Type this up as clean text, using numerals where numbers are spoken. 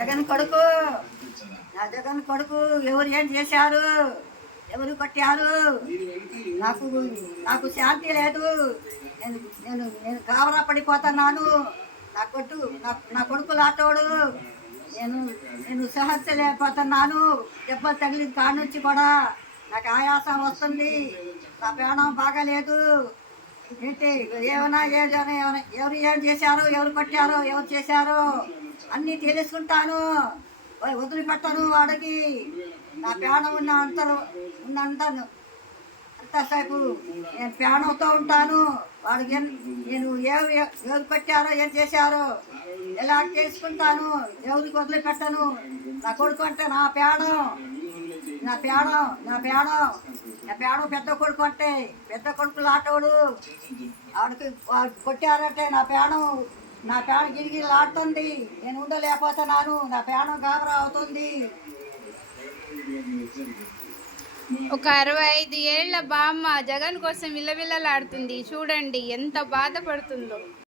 జగన్ కొడుకు, నా జగన్ కొడుకు ఎవరు ఏం చేశారు, ఎవరు కొట్టారు? నాకు నాకు శాంతి లేదు. నేను నేను నేను గాబరా పడిపోతున్నాను. నా కొడుకు లాంటోడు. నేను నేను సహస్యలేకపోతున్నాను. దెబ్బలు తగిలిన కాడ నుంచి కూడా నాకు ఆయాసం వస్తుంది. నా ప్రాణం బాగాలేదు. ఏంటి ఏమైనా ఎవరు ఏం చేశారో, ఎవరు కొట్టారో, ఎవరు చేశారో అన్నీ తెలుసుకుంటాను. వదిలిపెట్టను వాడికి. నా ప్రాణం అంతసేపు నేను ప్రాణంతో ఉంటాను. వాడికి నేను ఎవరు కొట్టారో, ఏం చేశారో ఎలా చేసుకుంటాను. ఎవరికి వదిలిపెట్టను. నా కొడుకు అంటే నా ప్రాణం. పెద్ద కొడుకు అంటే పెద్ద కొడుకు లాటోడు. వాడికి కొట్టారంటే నా ప్రాణం గిరిగిరి ఆడుతుంది. నేను ఉండలేకపోతున్నాను. నా ప్రాణం గాబరా అవుతుంది. ఒక 65 ఏళ్ల బామ్మ జగన్ కోసం విలవిలలాడుతుంది. చూడండి ఎంత బాధపడుతుందో.